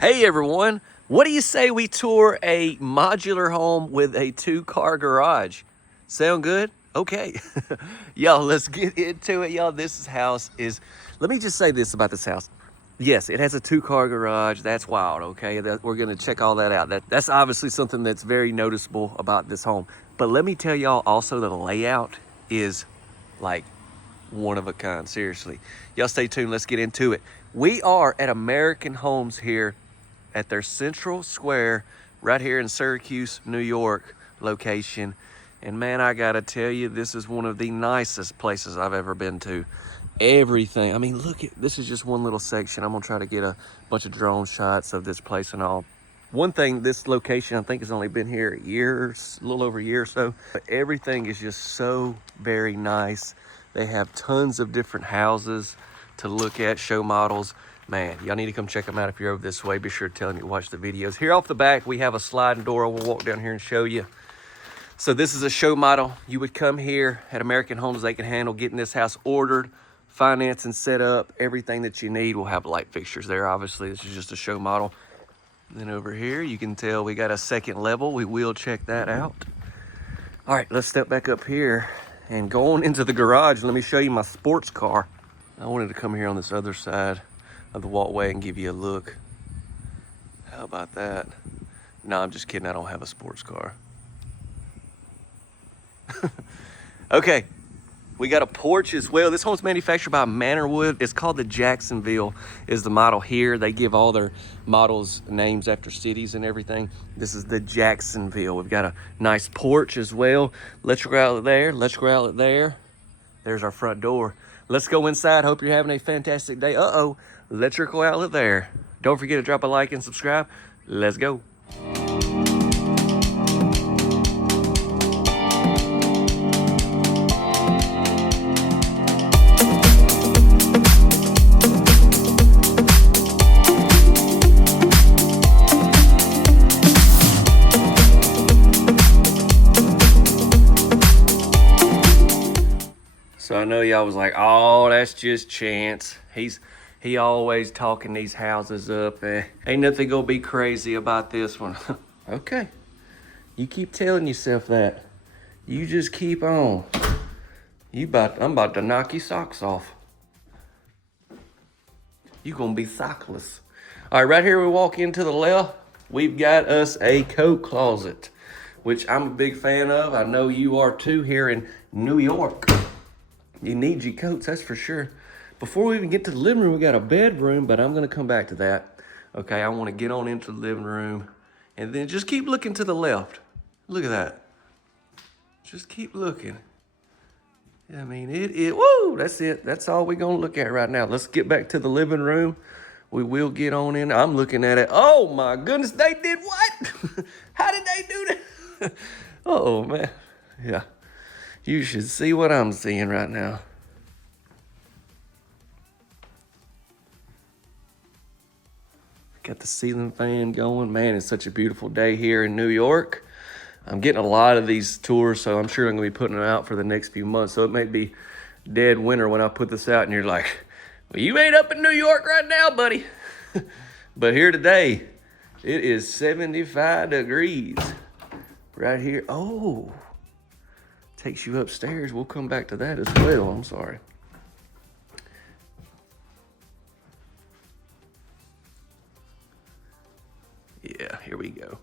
Hey everyone, what do you say we tour a modular home with a 2-car garage? Sound good? Okay. Y'all, let's get into it, y'all. Let me just say this about this house. Yes, it has a 2-car garage. That's wild, okay? We're gonna check all that out. That's obviously something that's very noticeable about this home. But let me tell y'all also the layout is like one of a kind, seriously. Y'all stay tuned, let's get into it. We are at American Homes here at their Central Square right here in Syracuse, New York location. And man, I gotta tell you, this is one of the nicest places I've ever been to. Everything, I mean, look at, this is just one little section. I'm gonna try to get a bunch of drone shots of this place and all. One thing, this location I think has only been here a year, a little over a year or so, but everything is just so very nice. They have tons of different houses to look at, show models. Man, y'all need to come check them out if you're over this way. Be sure to tell them you watch the videos. Here off the back, we have a sliding door. We'll walk down here and show you. So this is a show model. You would come here at American Homes. They can handle getting this house ordered, finance and set up, everything that you need. We'll have light fixtures there. Obviously, this is just a show model. Then over here, you can tell we got a second level. We will check that out. All right, let's step back up here and go on into the garage. Let me show you my sports car. I wanted to come here on this other side of the walkway and give you a look. How about that? No, I'm just kidding. I don't have a sports car. Okay, we got a porch as well. This home's manufactured by Manorwood. It's called the Jacksonville is the model here. They give all their models names after cities and everything. This is the Jacksonville. We've got a nice porch as well. Electrical outlet there, electrical outlet there. There's our front door. Let's go inside. Hope you're having a fantastic day. Uh-oh, electrical outlet there. Don't forget to drop a like and subscribe. Let's go. So I know y'all was like, oh, that's just Chance. He always talking these houses up. Ain't nothing gonna be crazy about this one. Okay, you keep telling yourself that. You just keep on. I'm about to knock your socks off. You gonna be sockless. All right, right here we walk into the left. We've got us a coat closet, which I'm a big fan of. I know you are too here in New York. You need your coats, that's for sure. Before we even get to the living room, we got a bedroom, but I'm gonna come back to that. Okay, I wanna get on into the living room and then just keep looking to the left. Look at that. Just keep looking. I mean, woo, that's it. That's all we're gonna look at right now. Let's get back to the living room. We will get on in. I'm looking at it. Oh my goodness, they did what? How did they do that? Oh man, yeah. You should see what I'm seeing right now. Got the ceiling fan going. Man, it's such a beautiful day here in New York. I'm getting a lot of these tours, so I'm sure I'm gonna be putting them out for the next few months. So it may be dead winter when I put this out and you're like, well, you ain't up in New York right now, buddy. But here today, it is 75 degrees right here. Oh. Takes you upstairs. We'll come back to that as well. I'm sorry. Yeah, here we go.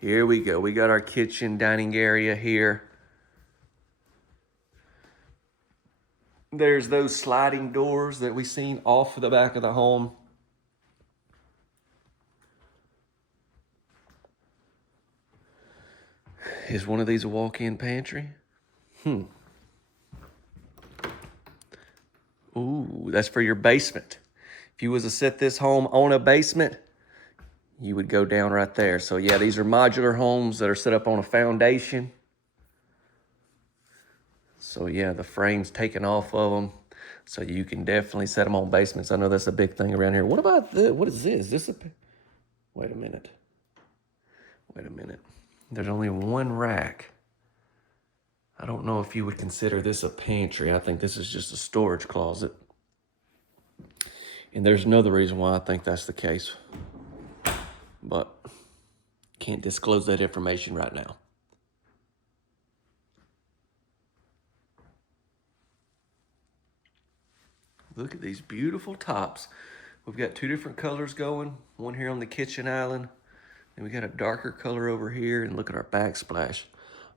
Here we go. We got our kitchen dining area here. There's those sliding doors that we seen off the back of the home. Is one of these a walk-in pantry? Ooh, that's for your basement. If you was to set this home on a basement, you would go down right there. So yeah, these are modular homes that are set up on a foundation. So yeah, the frame's taken off of them. So you can definitely set them on basements. I know that's a big thing around here. What about this? What is this? Wait a minute. Wait a minute. There's only one rack. I don't know if you would consider this a pantry. I think this is just a storage closet. And there's another reason why I think that's the case. but can't disclose that information right now. Look at these beautiful tops. We've got two different colors going, one here on the kitchen island, and we got a darker color over here, and look at our backsplash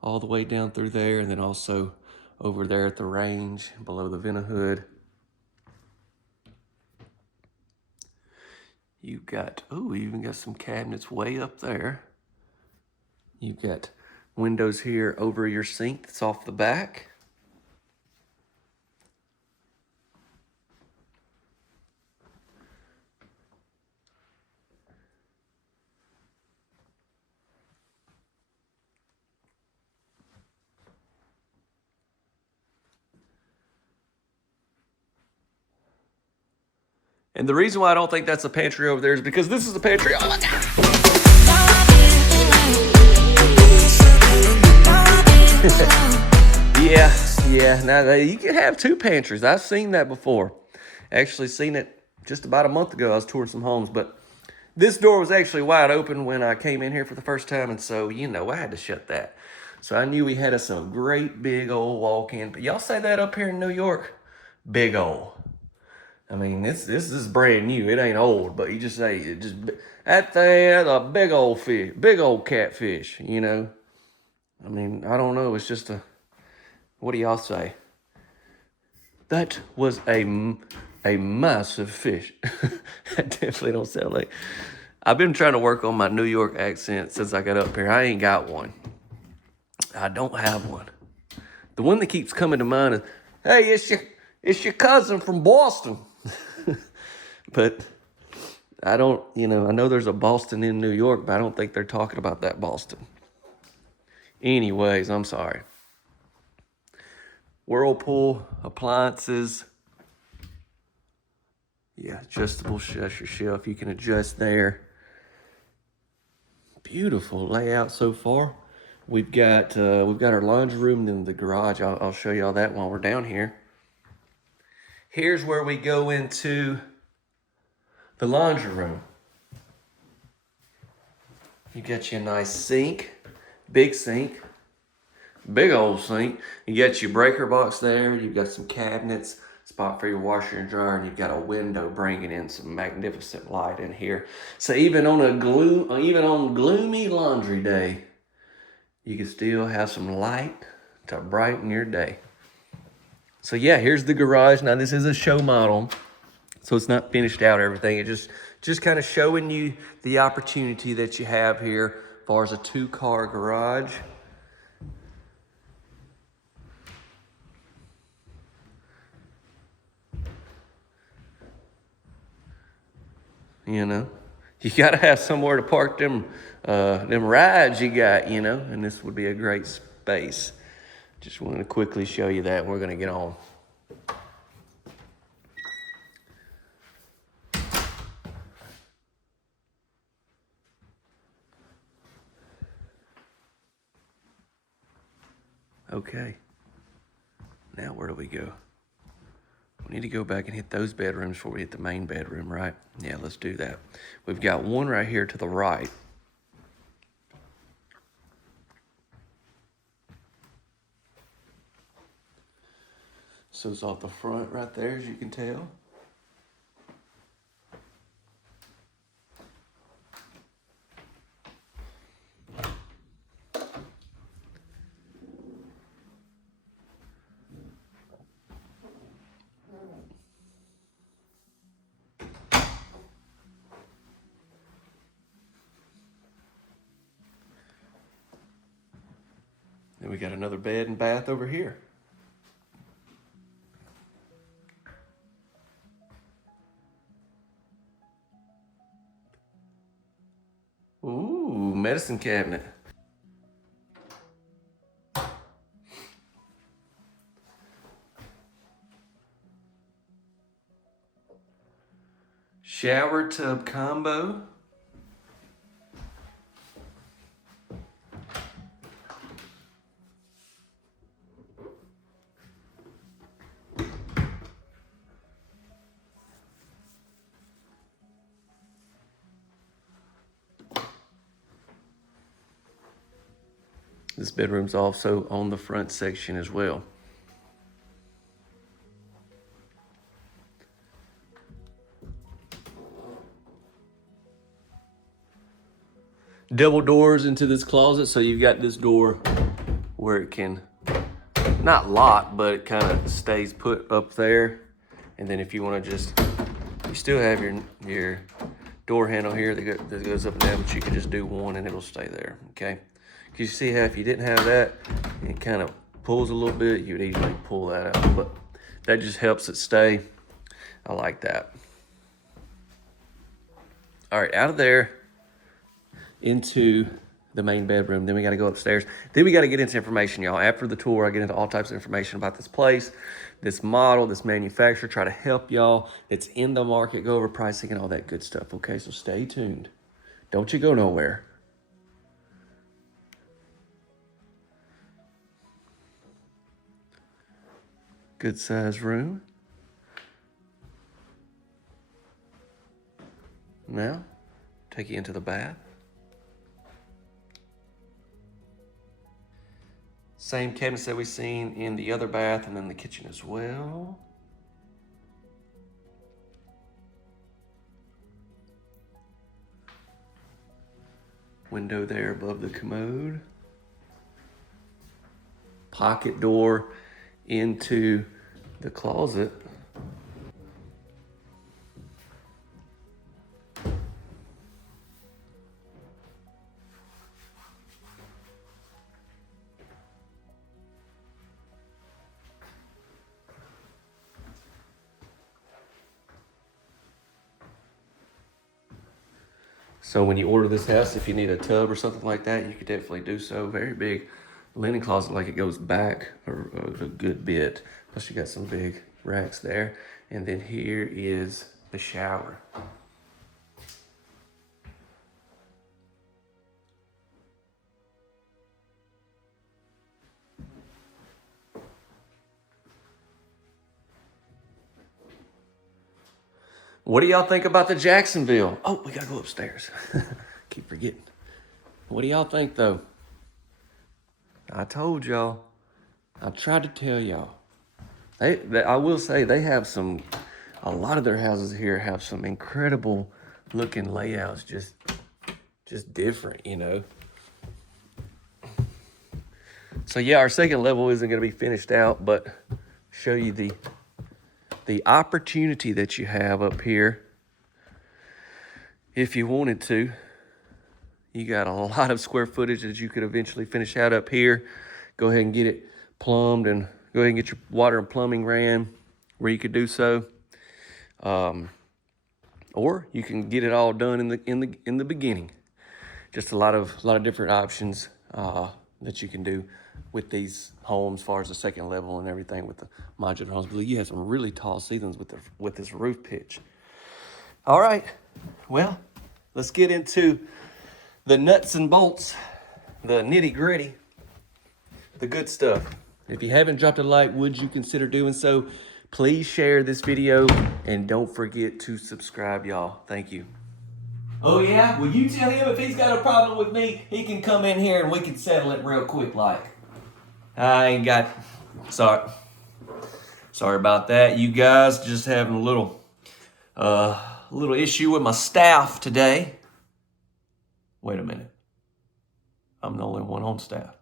all the way down through there, and then also over there at the range below the vent hood. You've got, oh, you even got some cabinets way up there. You've got windows here over your sink that's off the back. And the reason why I don't think that's a pantry over there is because this is a pantry. Oh my God. Yeah. Now you can have two pantries. I've seen that before. Actually seen it just about a month ago. I was touring some homes, but this door was actually wide open when I came in here for the first time, and so, you know, I had to shut that. So I knew we had us a great big old walk-in. But y'all say that up here in New York? Big old. I mean, this is brand new. It ain't old, but you just say, that thing, that's a big old fish, big old catfish, you know? I mean, I don't know. It's just what do y'all say? That was a massive fish. I definitely don't sound like. I've been trying to work on my New York accent since I got up here. I ain't got one. I don't have one. The one that keeps coming to mind is, hey, it's your cousin from Boston. But I don't, you know, I know there's a Boston in New York, but I don't think they're talking about that Boston. Anyways, I'm sorry. Whirlpool, appliances. Yeah, adjustable shelf. You can adjust there. Beautiful layout so far. We've got our laundry room in the garage. I'll show y'all that while we're down here. Here's where we go into the laundry room. You got your nice sink, big sink, big old sink. You got your breaker box there. You've got some cabinets, spot for your washer and dryer, and you've got a window bringing in some magnificent light in here. So even on gloomy laundry day, you can still have some light to brighten your day. So yeah, here's the garage. Now this is a show model, so it's not finished out everything. It just kind of showing you the opportunity that you have here as far as a 2-car garage. You know, you got to have somewhere to park them rides you got, you know, and this would be a great space. Just wanted to quickly show you that, and we're going to get on. Okay, now where do we go? We need to go back and hit those bedrooms before we hit the main bedroom, right? Yeah, let's do that. We've got one right here to the right. So it's off the front right there, as you can tell. Then we got another bed and bath over here. Ooh, medicine cabinet. Shower tub combo. This bedroom's also on the front section as well. Double doors into this closet, so you've got this door where it can not lock, but it kind of stays put up there. And then if you want to just, you still have your door handle here that goes up and down, but you can just do one and it'll stay there, okay? Because you see how if you didn't have that, it kind of pulls a little bit, you would easily pull that out, but that just helps it stay. I like that. All right, out of there into the main bedroom. Then we got to go upstairs. Then we got to get into information, y'all. After the tour, I get into all types of information about this place, this model, this manufacturer, try to help y'all that's in the market, go over pricing and all that good stuff, okay? So stay tuned. Don't you go nowhere. Good size room. Now, take you into the bath. Same cabinets that we've seen in the other bath and then the kitchen as well. Window there above the commode. Pocket door into the closet. So when you order this house, if you need a tub or something like that, you could definitely do so. Very big linen closet, like it goes back a good bit. Plus you got some big racks there. And then here is the shower. What do y'all think about the Jacksonville? Oh, we gotta go upstairs. Keep forgetting. What do y'all think though? I told y'all. I tried to tell y'all. I will say they have a lot of their houses here have some incredible looking layouts, just different, you know. So yeah, our second level isn't gonna be finished out, but show you the opportunity that you have up here. If you wanted to, you got a lot of square footage that you could eventually finish out up here. Go ahead and get it plumbed and go ahead and get your water and plumbing ran where you could do so. Or you can get it all done in the beginning. Just a lot of different options that you can do with these homes as far as the second level and everything with the modular homes. But you have some really tall ceilings with this roof pitch. All right, well, let's get into the nuts and bolts, the nitty gritty, the good stuff. If you haven't dropped a like, would you consider doing so? Please share this video and don't forget to subscribe, y'all. Thank you. Oh yeah? Well, you tell him if he's got a problem with me, he can come in here and we can settle it real quick like. I ain't got, sorry about that. You guys just having a little issue with my staff today. Wait a minute. I'm the only one on staff.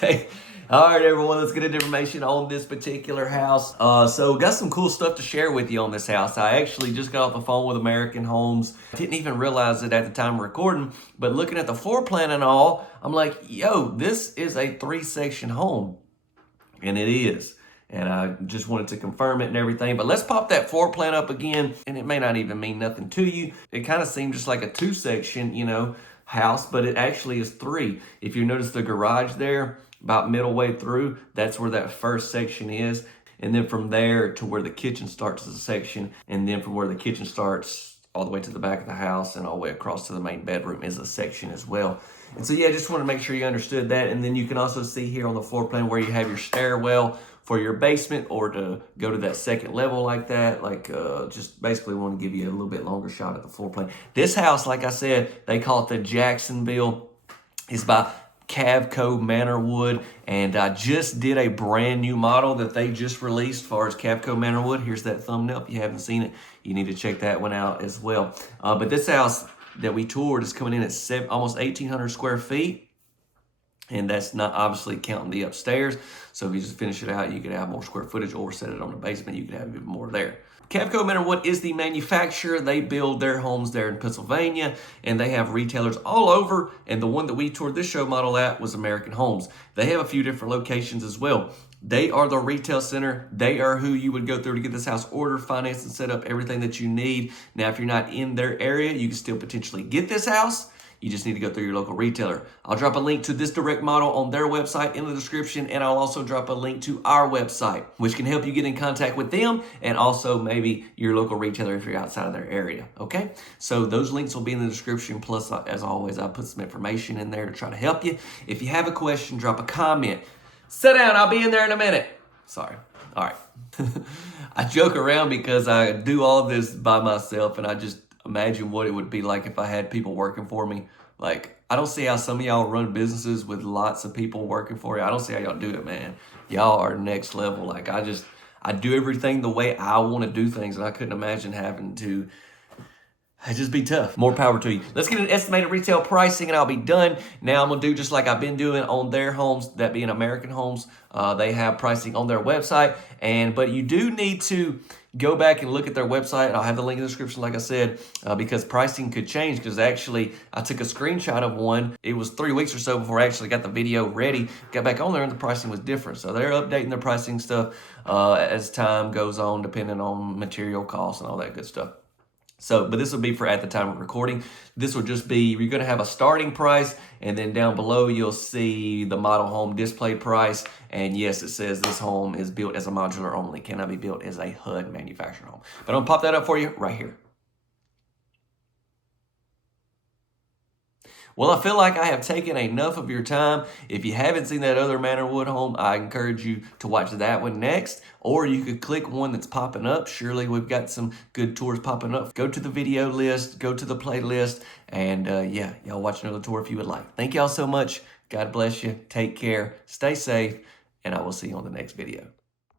Hey, all right, everyone, let's get into information on this particular house. So got some cool stuff to share with you on this house. I actually just got off the phone with American Homes. I didn't even realize it at the time of recording, but looking at the floor plan and all, I'm like, yo, this is a 3-section home. And it is. And I just wanted to confirm it and everything. But let's pop that floor plan up again. And it may not even mean nothing to you. It kind of seemed just like a 2-section, you know, house, but it actually is 3. If you notice the garage there, about middle way through, that's where that first section is. And then from there to where the kitchen starts is a section. And then from where the kitchen starts all the way to the back of the house and all the way across to the main bedroom is a section as well. And so yeah, just want to make sure you understood that. And then you can also see here on the floor plan where you have your stairwell for your basement or to go to that second level like that. Like just basically want to give you a little bit longer shot at the floor plan. This house, like I said, they call it the Jacksonville. It's by Cavco Manor Wood, and I just did a brand new model that they just released as far as Cavco Manor Wood. Here's that thumbnail. If you haven't seen it, you need to check that one out as well. But this house that we toured is coming in at almost 1,800 square feet. And that's not obviously counting the upstairs. So if you just finish it out, you could have more square footage, or set it on the basement, you could have even more there. Cavco Manor Wood is the manufacturer. They build their homes there in Pennsylvania, and they have retailers all over. And the one that we toured this show model at was American Homes. They have a few different locations as well. They are the retail center. They are who you would go through to get this house ordered, financed, and set up everything that you need. Now, if you're not in their area, you can still potentially get this house. You just need to go through your local retailer. I'll drop a link to this direct model on their website in the description, and I'll also drop a link to our website, which can help you get in contact with them and also maybe your local retailer if you're outside of their area, okay? So those links will be in the description. Plus, as always, I put some information in there to try to help you. If you have a question, drop a comment. Sit down, I'll be in there in a minute. Sorry. All right. I joke around because I do all of this by myself, and I just imagine what it would be like if I had people working for me. Like, I don't see how some of y'all run businesses with lots of people working for you. I don't see how y'all do it, man. Y'all are next level. Like, I do everything the way I want to do things, and I couldn't imagine having to. It'd just be tough. More power to you. Let's get an estimated retail pricing, and I'll be done. Now I'm going to do just like I've been doing on their homes, that being American Homes. They have pricing on their website, but you do need to go back and look at their website. I'll have the link in the description, like I said, because pricing could change. Because actually, I took a screenshot of one. It was 3 weeks or so before I actually got the video ready. Got back on there, and the pricing was different. So they're updating their pricing stuff as time goes on, depending on material costs and all that good stuff. So, but this will be for at the time of recording. This will just be, you're going to have a starting price, and then down below you'll see the model home display price. And yes, it says this home is built as a modular only, cannot be built as a HUD manufactured home. But I'm going to pop that up for you right here. Well, I feel like I have taken enough of your time. If you haven't seen that other Manor Wood home, I encourage you to watch that one next. Or you could click one that's popping up. Surely we've got some good tours popping up. Go to the video list, go to the playlist, and yeah, y'all watch another tour if you would like. Thank y'all so much. God bless you. Take care. Stay safe, and I will see you on the next video.